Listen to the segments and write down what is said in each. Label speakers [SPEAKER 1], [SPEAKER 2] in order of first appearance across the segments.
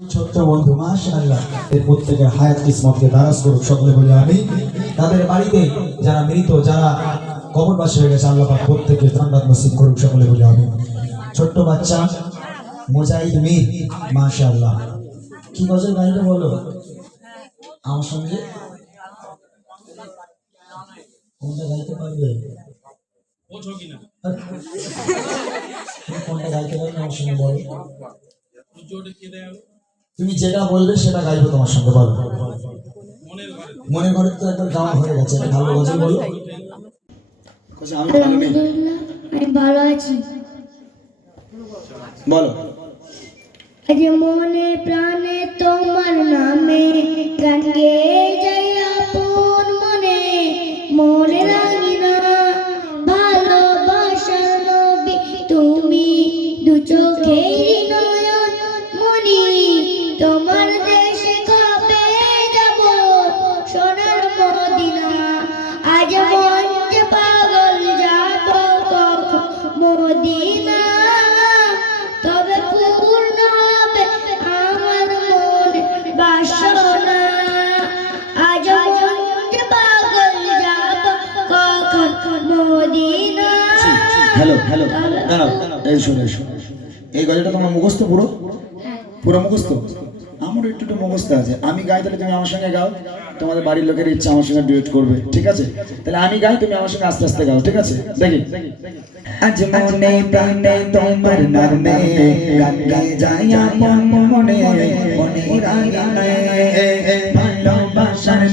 [SPEAKER 1] ছোট্ট বন্ধু মাশাআল্লাহ। এর প্রত্যেকের হায়াত কিসমতকে দারাজ করুক সকলে বলে আমি তাদের বাড়িতে যারা মৃত যারা কবরবাসী হয়ে গেছে আল্লাহ পাক প্রত্যেকে জান্নাত নসিব করুক সকলে বলে আমি ছোট্ট বাচ্চা মুজাহিদ মীর মাশাআল্লাহ। কি গজল গাইবে বলো? আমার সঙ্গে? কোনটা গাইতে পারবে? কোনটা গাইতে পারবে আমার সঙ্গে বলো। তুমি যেটা বলবে সেটা গাইবো তোমার সঙ্গে বলো। মনে ঘরে। তো একবার গাওয়া হয়ে গেছে ভালো গজল বলো। আচ্ছা, আমি ভালো
[SPEAKER 2] আছি।
[SPEAKER 1] বলো।
[SPEAKER 2] আজ মনে প্রাণে তোমার নামে গান গেয়ে যাই আপন মনে। মনে রাখি না ভালোবাসার নবী তুমি দু চোখের
[SPEAKER 1] হ্যালো হ্যালো দাঁড়াও এই তোমার মুখস্থ পুরো? পুরো মুখস্থ? আমার একটু একটু মুখস্থ আছে। আমি গাই, তাহলে তুমি আমার সঙ্গে গাও। তোমাদের বাড়ির লোকের ইচ্ছা আমার সঙ্গে ডুয়েট করবে, ঠিক আছে? তাহলে আমি গাই, তুমি আমার সঙ্গে আস্তে আস্তে গাও, ঠিক আছে? দেখি। আজ মনে প্রাণে তোমার নামে গান গায়ে যায় মন, মনে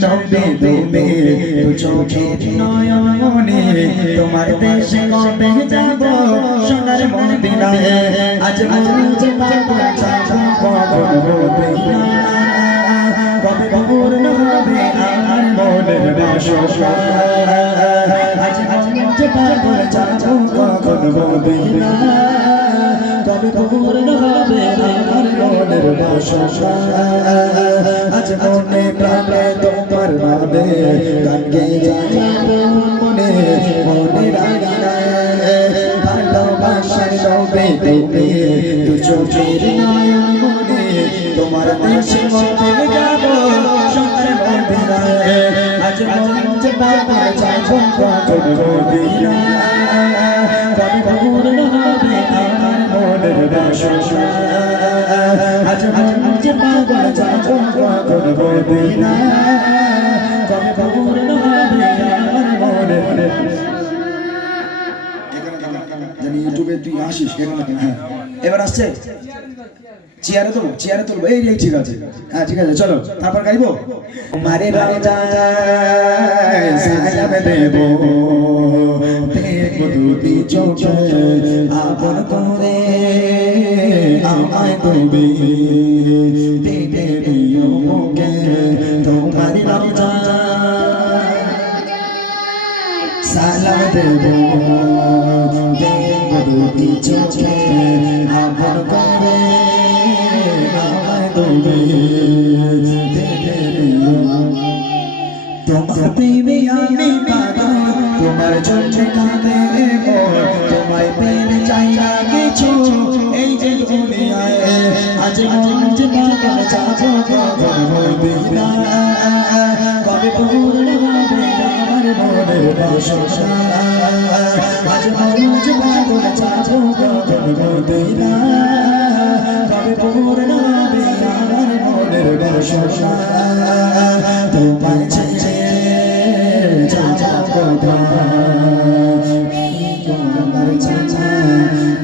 [SPEAKER 1] নবে তুমি চোখে নয়ন, তোমার দেশে কবে যাব? সোনার মদিনায় আজ পাবো যাব কখন মদিনা কবে পূর্ণ হবে আমার মনের বাসনা আজ মনে পাবো যাব কখন মদিনা কবে পূর্ণ হবে আমার মনের বাসনা আজ মনে মনে মনে ভালোবাসার নবে তুমি দু চোখের নয়ন মনে তোমার দেশে মতে যাব সোনার মদিনায় আজ যে বাবা যাব কখন মদিনা কবে পূর্ণ হবে আমার মনের বাসনা আজ মন বাবা যাব কখন মদিনা আসিস হ্যাঁ। এবার আসছে। চেয়ারে তুলবো চেয়ারে তুলবো। এই এই, ঠিক আছে। হ্যাঁ ঠিক আছে, চলো। তারপর গাইবো? মারে সালাম দেব। সালাম দেব। চোখে আপন করে আমায় তুমি তোমার প্রেমে আমি পাগল তোমার জন্য কাঁদে মন তোমায় পেলে চাই না মন কবে পূর্ণ হবে আমার মনের বাসনা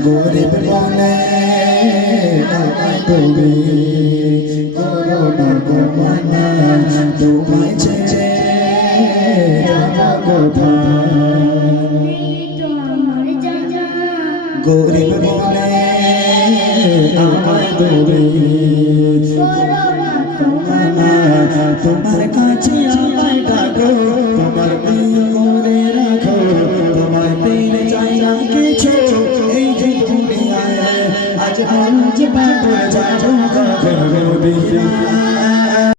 [SPEAKER 1] গরিব বলে তুমি করোনা কমানা তোমায় ছেড়ে যাব গরিব মনে আমায় দূরে তোমার কাছে আমায় ডাকো, তোমার প্রিয় মনে রাখো, তোমার পেলে
[SPEAKER 2] চাই না কিছু।
[SPEAKER 1] এই যে দুনিয়ায় আজ
[SPEAKER 2] আজ
[SPEAKER 1] বাবা যাব গো বিরা